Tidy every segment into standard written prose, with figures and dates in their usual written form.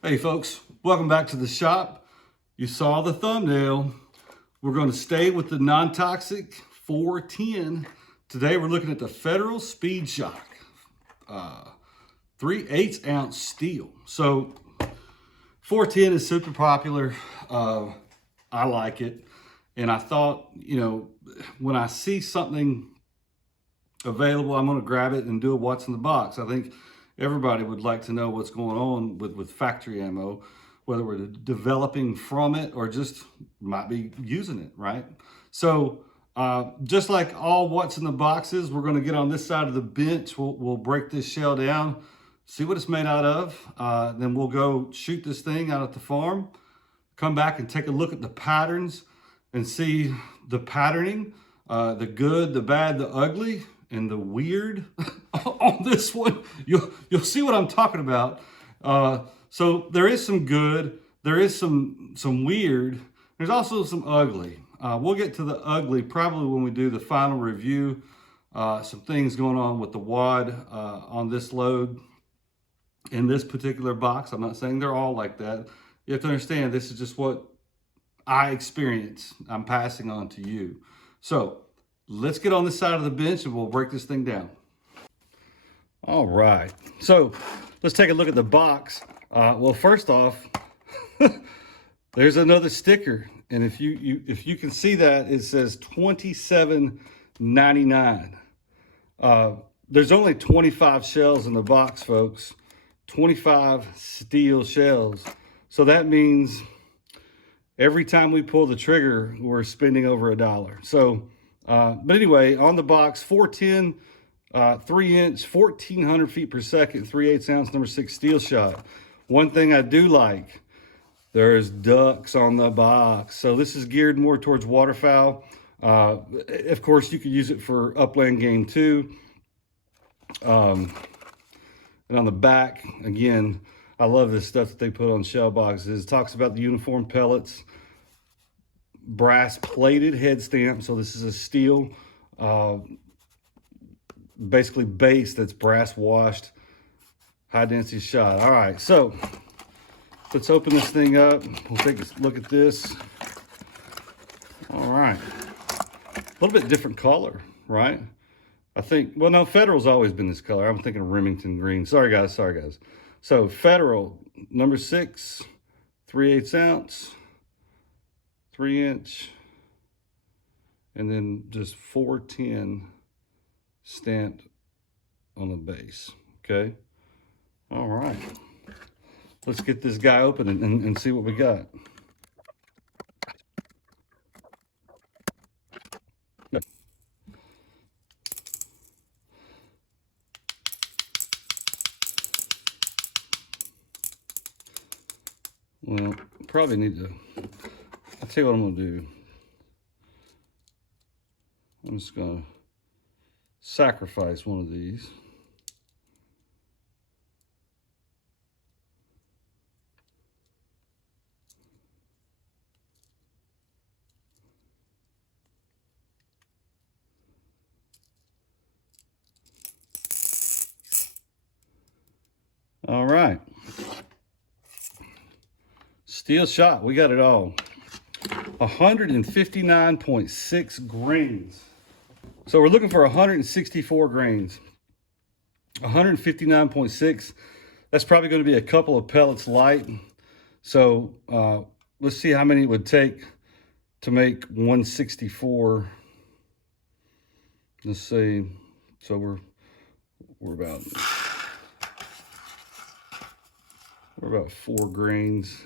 Hey folks, welcome back to the shop. You saw the thumbnail. We're going to stay with the non-toxic 410. Today we're looking at the Federal Speed Shock 3/8 ounce steel. So 410 is super popular. I like it. And I thought, when I see something available, I'm going to grab it and do a what's in the box. I think everybody would like to know what's going on with factory ammo, whether we're developing from it or just might be using it, right? So just like all what's in the boxes, we're going to get on this side of the bench. We'll break this shell down, see what it's made out of. Then we'll go shoot this thing out at the farm, come back and take a look at the patterns and see the patterning, the good, the bad, the ugly, and the weird on this one. You'll see what I'm talking about. So there is some good, there is some weird, there's also some ugly. We'll get to the ugly probably when we do the final review. Some things going on with the wad on this load in this particular box. I'm not saying they're all like that. You have to understand this is just what I experience. I'm passing on to you. So let's get on this side of the bench and we'll break this thing down. All right, so let's take a look at the box. Well, first off, there's another sticker, and if you can see that, it says $27.99. There's only 25 shells in the box, folks. 25 steel shells. So that means every time we pull the trigger, we're spending over $1. So, but anyway, on the box, 410, 3-inch, 1,400 feet per second, 3/8 ounce, number 6 steel shot. One thing I do like, there's ducks on the box. So this is geared more towards waterfowl. Of course, you could use it for upland game too. And on the back, again, I love this stuff that they put on shell boxes. It talks about the uniform pellets, brass plated head stamp. So this is a steel, basically base that's brass washed, high density shot. All right, so let's open this thing up. We'll take a look at this. All right, a little bit different color, right? I think, well, no, Federal's always been this color. I'm thinking of Remington green. Sorry guys. So Federal, number 6, 3/8 ounce, 3-inch, and then just 410 stamped on the base. Okay. All right. Let's get this guy open and see what we got. Well, probably need to, I'll tell you what I'm gonna do. I'm just gonna sacrifice one of these. All right. Steel shot, we got it all. 159.6 grains. So we're looking for 164 grains. 159.6, that's probably going to be a couple of pellets light. So let's see how many it would take to make 164. Let's see. So we're about 4 grains.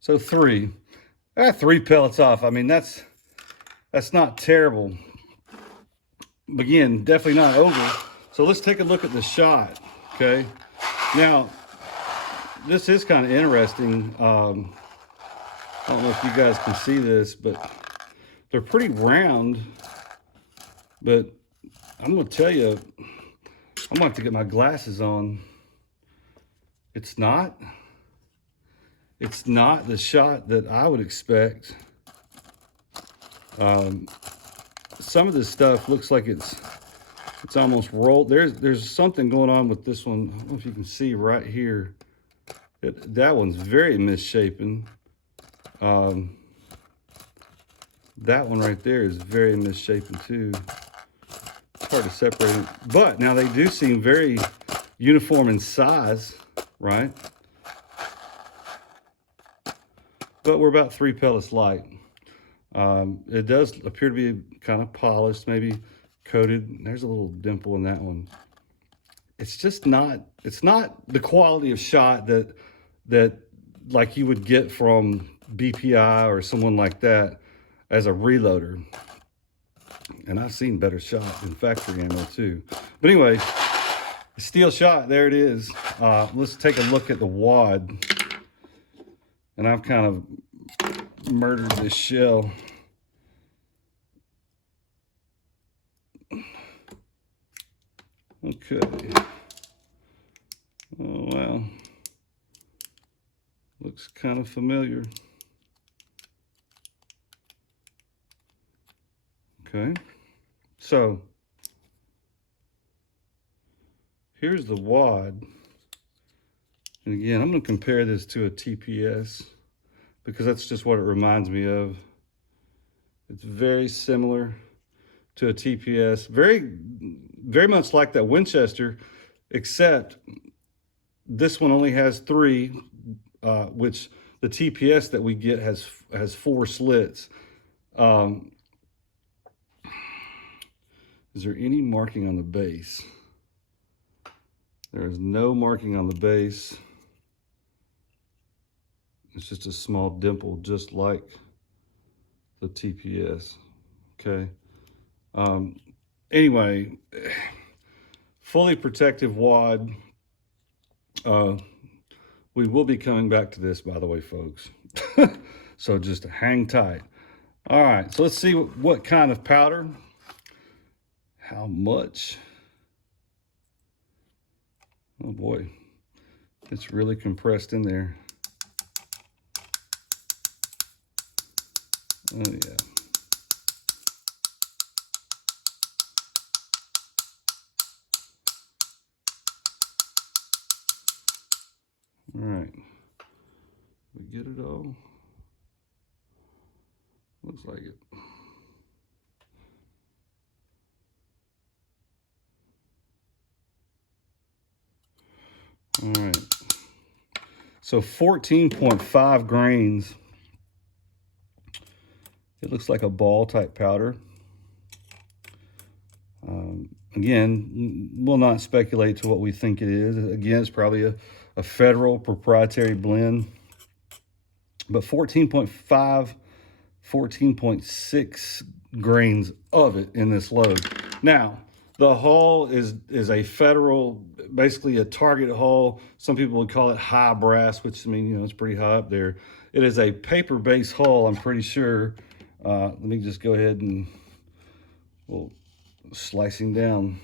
So 3. I got 3 pellets off. I mean, that's not terrible. Again, definitely not over. So let's take a look at the shot. Okay. Now, this is kind of interesting. I don't know if you guys can see this, but they're pretty round. But I'm going to tell you, I'm going to have to get my glasses on. It's not the shot that I would expect. Some of this stuff looks like it's It's almost rolled. There's something going on with this one. I don't know if you can see right here. That one's very misshapen. That one right there is very misshapen too. It's hard to separate it. But now they do seem very uniform in size, right? But we're about 3 pellets light. It does appear to be kind of polished, maybe coated. There's a little dimple in that one. It's just not, it's not the quality of shot that like you would get from BPI or someone like that as a reloader. And I've seen better shot in factory ammo too. But anyway, steel shot, there it is. Let's take a look at the wad. And I've kind of murdered this shell. Okay. Oh, well. Looks kind of familiar. Okay. So, here's the wad. And again, I'm going to compare this to a TPS because that's just what it reminds me of. It's very similar to a TPS. Very much like that Winchester, except this one only has 3, which the TPS that we get has 4 slits. Is there any marking on the base? There is no marking on the base. It's just a small dimple, just like the TPS, okay? Anyway, fully protective wad. We will be coming back to this, by the way, folks. So just hang tight. All right, so let's see what kind of powder. How much? Oh boy, it's really compressed in there. Oh yeah. All right, we get it all? Looks like it. All right, so 14.5 grains. It looks like a ball type powder. Again, we'll not speculate to what we think it is. Again, it's probably a federal proprietary blend, but 14.5, 14.6 grains of it in this load. Now, the hull is a federal, basically a target hull. Some people would call it high brass, which I mean, you know, it's pretty high up there. It is a paper-based hull, I'm pretty sure. Let me just go ahead and we'll slicing down.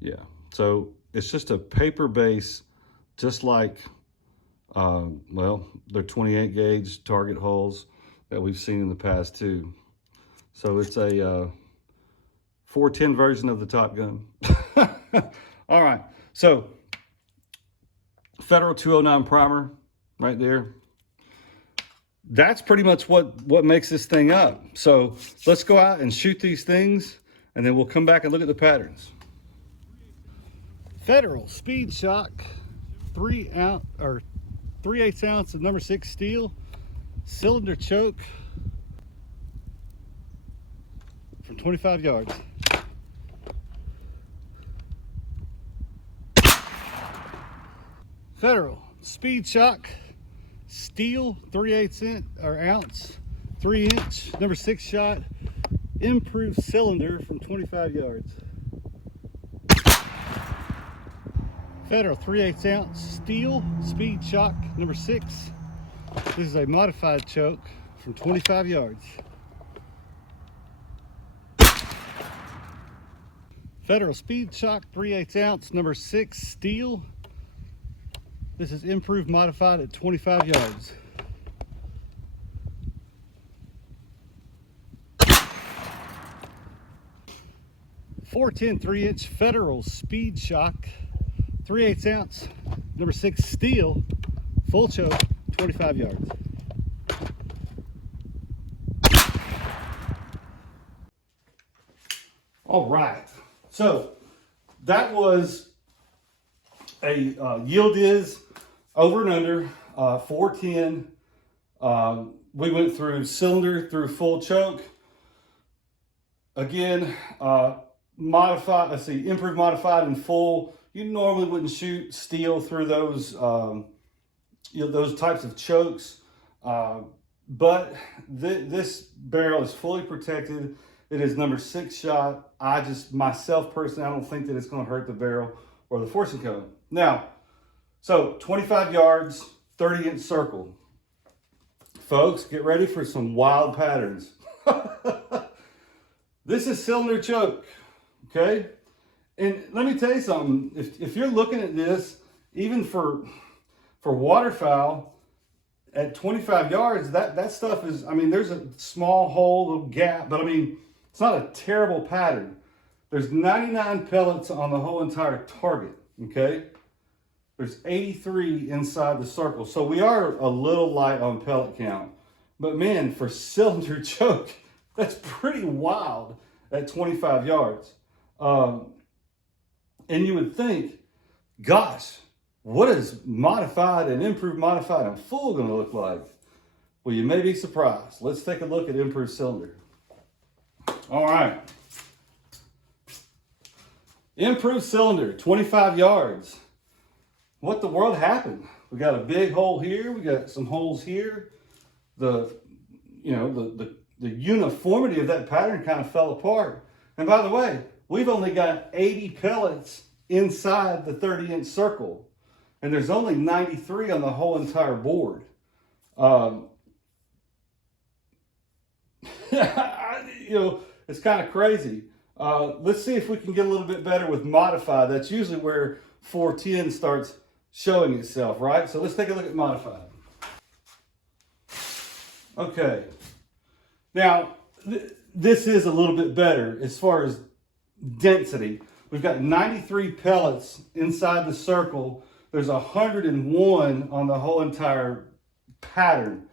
Yeah, so it's just a paper base, just like, well, they're 28 gauge target hulls that we've seen in the past too. So it's a 410 version of the Top Gun. All right, so Federal 209 primer right there. That's pretty much what makes this thing up. So let's go out and shoot these things, and then we'll come back and look at the patterns. Federal Speed Shock 3/8 ounce of number 6 steel cylinder choke from 25 yards. Federal Speed Shock steel 3/8 ounce 3-inch number 6 shot improved cylinder from 25 yards. Federal 3/8 ounce steel Speed Shock number 6. This is a modified choke from 25 yards. Federal Speed Shock 3/8 ounce number 6 steel. This is improved modified at 25 yards. 410 3-inch Federal Speed Shock, 3/8 ounce, number 6 steel, full choke, 25 yards. All right, so that was a Yield Is over and under 410. We went through cylinder through full choke. Again, modified, let's see, improved, modified, and full. You normally wouldn't shoot steel through those, those types of chokes, but this barrel is fully protected. It is number 6 shot. Myself personally, I don't think that it's going to hurt the barrel or the forcing cone. Now, so 25 yards, 30-inch circle. Folks, get ready for some wild patterns. This is cylinder choke, okay? And let me tell you something. If you're looking at this, even for waterfowl at 25 yards, that stuff is, I mean, there's a small hole, little gap, but I mean, it's not a terrible pattern. There's 99 pellets on the whole entire target, okay? There's 83 inside the circle. So we are a little light on pellet count. But man, for cylinder choke, that's pretty wild at 25 yards. And you would think, gosh, what is modified and improved, modified, and full going to look like? Well, you may be surprised. Let's take a look at improved cylinder. All right. Improved cylinder, 25 yards. What the world happened? We got a big hole here. We got some holes here. The uniformity of that pattern kind of fell apart. And by the way, we've only got 80 pellets inside the 30-inch circle. And there's only 93 on the whole entire board. It's kind of crazy. Let's see if we can get a little bit better with modified. That's usually where 410 starts showing itself, right? So let's take a look at modified. Okay. Now, this is a little bit better as far as density. We've got 93 pellets inside the circle. There's 101 on the whole entire pattern.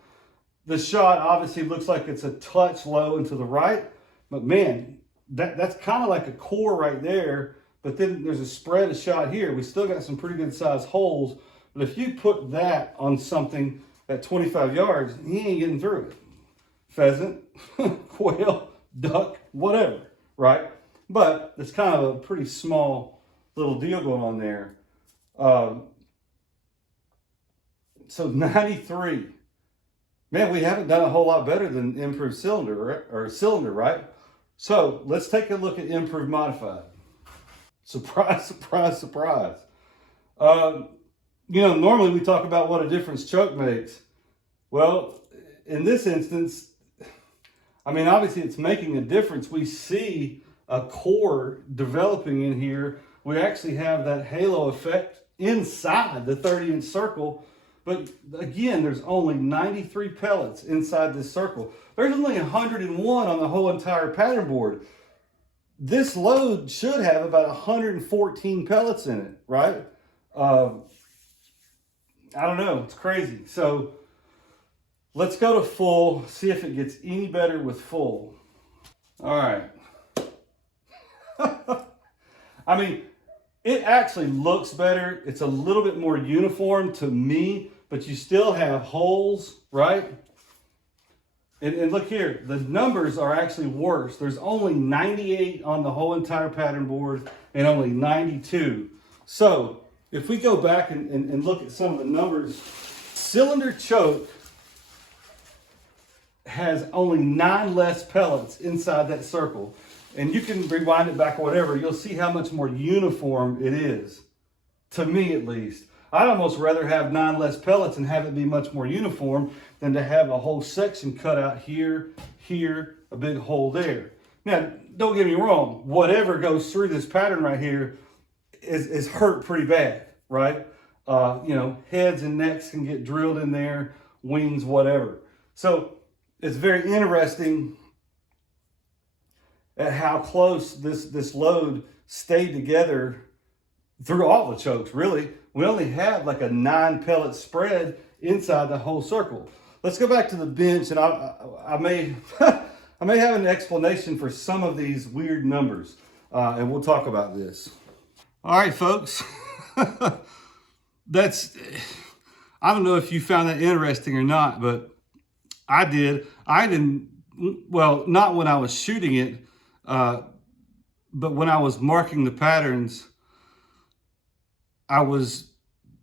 The shot obviously looks like it's a touch low and to the right, but man, that's kind of like a core right there, but then there's a spread of shot here. We still got some pretty good sized holes, but if you put that on something at 25 yards, he ain't getting through it. Pheasant, quail, duck, whatever, right? But it's kind of a pretty small little deal going on there. So 93. Man, we haven't done a whole lot better than improved cylinder, right? So let's take a look at improved modified. Surprise, surprise, surprise. Normally we talk about what a difference choke makes. Well, in this instance, I mean, obviously it's making a difference. We see a core developing in here. We actually have that halo effect inside the 30-inch circle. But again, there's only 93 pellets inside this circle. There's only 101 on the whole entire pattern board. This load should have about 114 pellets in it, right? I don't know, it's crazy. So let's go to full, see if it gets any better with full. All right. I mean, it actually looks better. It's a little bit more uniform to me, but you still have holes, right? And look here, the numbers are actually worse. There's only 98 on the whole entire pattern board and only 92. So if we go back and look at some of the numbers, cylinder choke has only 9 less pellets inside that circle. And you can rewind it back or whatever, you'll see how much more uniform it is, to me at least. I'd almost rather have 9 less pellets and have it be much more uniform than to have a whole section cut out here, here, a big hole there. Now, don't get me wrong, whatever goes through this pattern right here is hurt pretty bad, right? Heads and necks can get drilled in there, wings, whatever. So it's very interesting at how close this load stayed together through all the chokes, really. We only had like a 9 pellet spread inside the whole circle. Let's go back to the bench, and I may I may have an explanation for some of these weird numbers, and we'll talk about this. All right, folks. I don't know if you found that interesting or not, but I did. I didn't, well, not when I was shooting it, but when I was marking the patterns, I was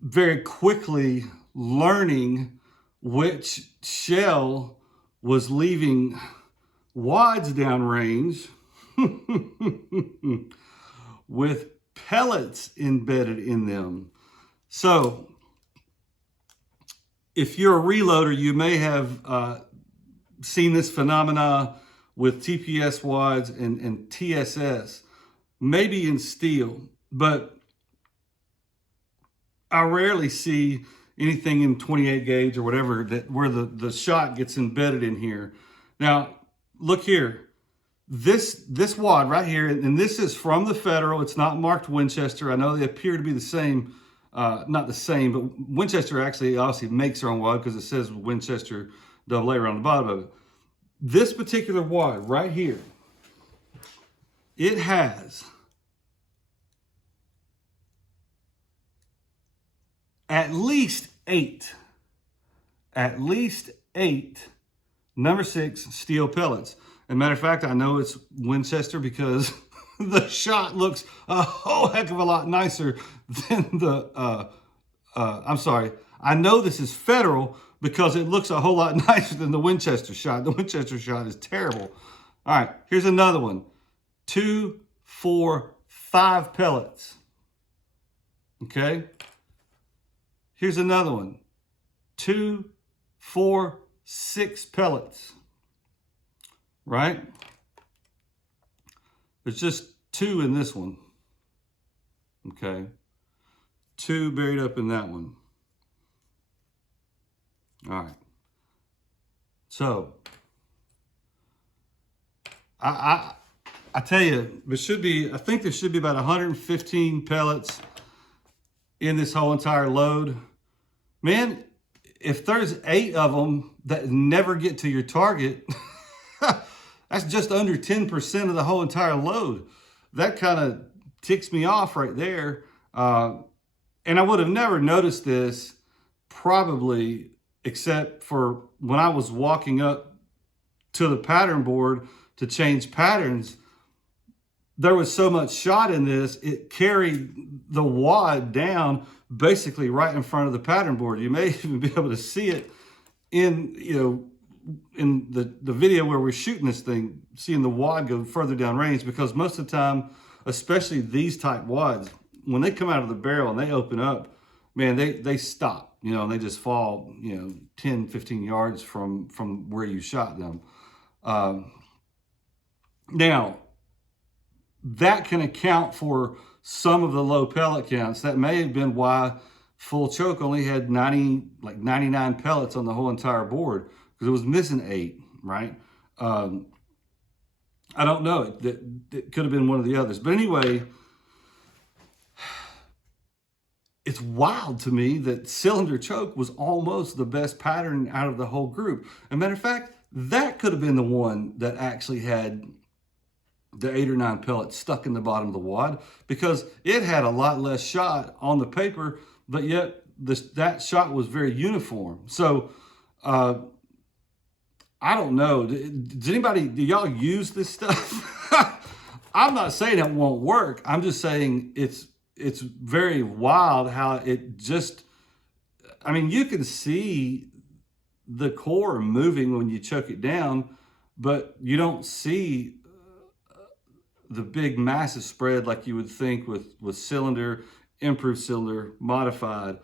very quickly learning which shell was leaving wads downrange with pellets embedded in them. So if you're a reloader, you may have seen this phenomena with TPS wads and TSS, maybe in steel, but I rarely see anything in 28 gauge or whatever where the shot gets embedded in here. Now, look here. This wad right here, and this is from the Federal. It's not marked Winchester. I know they appear to be the same, not the same, but Winchester actually obviously makes their own wad because it says Winchester AA around the bottom of it. This particular wad right here, it has at least eight number 6 steel pellets. As a matter of fact, I know it's Winchester because the shot looks a whole heck of a lot nicer than the, I'm sorry, I know this is Federal because it looks a whole lot nicer than the Winchester shot. The Winchester shot is terrible. All right, here's another one. 2, 4, 5 pellets. Okay. Here's another one. 2, 4, 6 pellets. Right? There's just 2 in this one. Okay. 2 buried up in that one. All right. So, I tell you, I think there should be about 115 pellets in this whole entire load. Man, if there's 8 of them that never get to your target, that's just under 10% of the whole entire load. That kind of ticks me off right there. And I would have never noticed this probably except for when I was walking up to the pattern board to change patterns. There was so much shot in this, it carried the wad down basically right in front of the pattern board. You may even be able to see it in, in the video where we're shooting this thing, seeing the wad go further down range, because most of the time, especially these type wads, when they come out of the barrel and they open up, man, they stop, and they just fall, 10, 15 yards from where you shot them. Now, that can account for some of the low pellet counts. That may have been why Full Choke only had 99 pellets on the whole entire board, because it was missing 8, right? I don't know. It could have been one of the others. But anyway, it's wild to me that Cylinder Choke was almost the best pattern out of the whole group. As a matter of fact, that could have been the one that actually had the 8 or 9 pellets stuck in the bottom of the wad, because it had a lot less shot on the paper, but yet that shot was very uniform. So I don't know. Do y'all use this stuff? I'm not saying it won't work. I'm just saying it's very wild how it just, you can see the core moving when you choke it down, but you don't see the big massive spread like you would think with cylinder, improved cylinder, modified.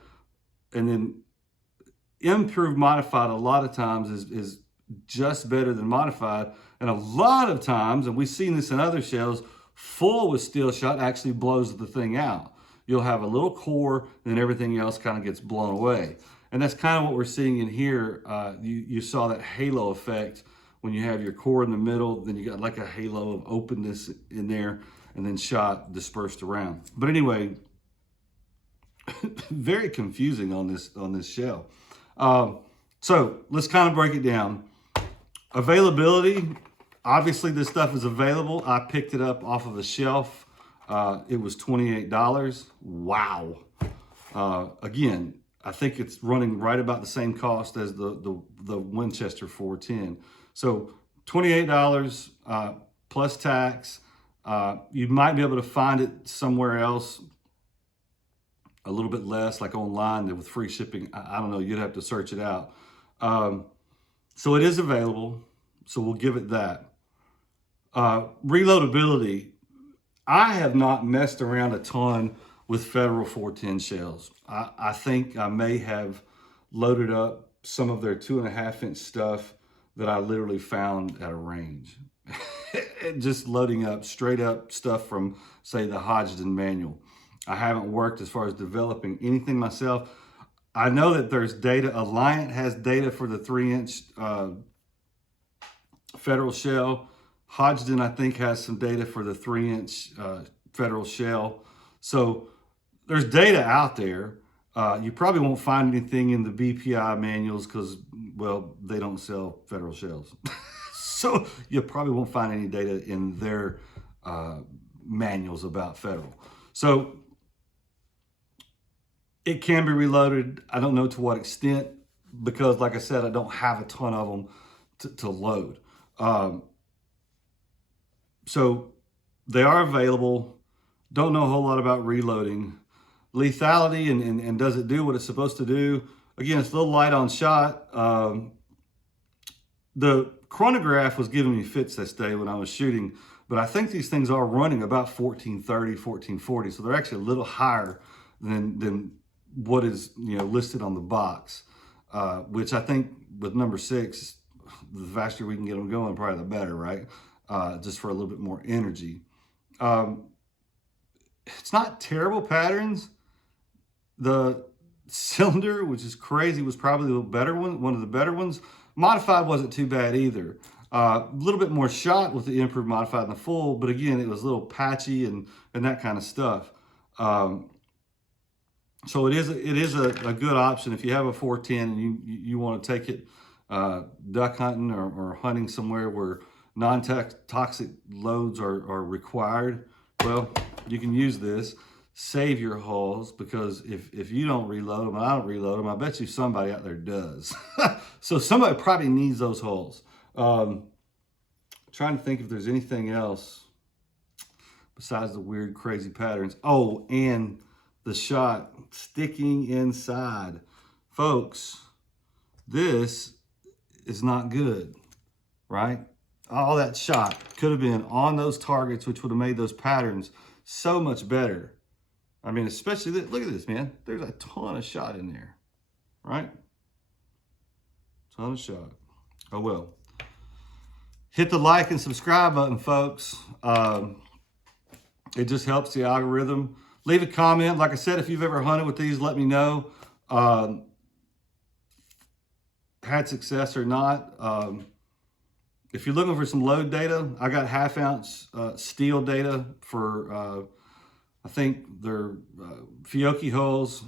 And then improved modified a lot of times is just better than modified. And a lot of times, and we've seen this in other shells, full with steel shot actually blows the thing out. You'll have a little core, and then everything else kind of gets blown away. And that's kind of what we're seeing in here. You saw that halo effect when you have your core in the middle, then you got like a halo of openness in there, and then shot dispersed around. But anyway, very confusing on this shell. So let's kind of break it down. Availability, obviously this stuff is available. I picked it up off of a shelf. It was $28. Wow. Again, I think it's running right about the same cost as the Winchester 410. So $28 plus tax. You might be able to find it somewhere else a little bit less, like online with free shipping. I don't know, you'd have to search it out. So it is available, so we'll give it that. Reloadability, I have not messed around a ton with Federal 410 shells. I think I may have loaded up some of their 2.5-inch stuff that I literally found at a range. Just loading up straight up stuff from, say, the Hodgdon manual. I haven't worked as far as developing anything myself. I know that there's data. Alliant has data for the 3-inch Federal shell. Hodgdon, I think, has some data for the 3-inch Federal shell. So there's data out there. You probably won't find anything in the BPI manuals because, well, they don't sell Federal shells. So you probably won't find any data in their manuals about Federal. So it can be reloaded. I don't know to what extent because, like I said, I don't have a ton of them to load. So they are available. Don't know a whole lot about reloading. Lethality and does it do what it's supposed to do? Again, it's a little light on shot. The chronograph was giving me fits this day when I was shooting, but I think these things are running about 1430, 1440. So they're actually a little higher than what is, you know, listed on the box, which I think with number 6, the faster we can get them going, probably the better, right? Just for a little bit more energy. It's not terrible patterns. The cylinder, which is crazy, was probably the better one of the better ones. Modified wasn't too bad either. A little bit more shot with the improved modified and the full, but again, it was a little patchy and that kind of stuff. So it is a good option if you have a 410 and you want to take it duck hunting or hunting somewhere where non-toxic loads are required. Well, you can use this. Save your hulls, because if you don't reload them and I don't reload them, I bet you somebody out there does. So somebody probably needs those hulls. Trying to think if there's anything else besides the weird, crazy patterns. Oh, and the shot sticking inside. Folks, this is not good, right? All that shot could have been on those targets, which would have made those patterns so much better. I mean, especially, look at this, man. There's a ton of shot in there, right? Ton of shot. Oh, well. Hit the like and subscribe button, folks. It just helps the algorithm. Leave a comment. Like I said, if you've ever hunted with these, let me know. Had success or not. If you're looking for some load data, I got 1/2 ounce steel data for, I think they're Fiocchi hulls,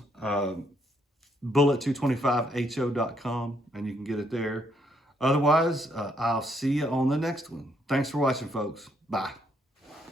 bullet225ho.com, and you can get it there. Otherwise, I'll see you on the next one. Thanks for watching, folks. Bye.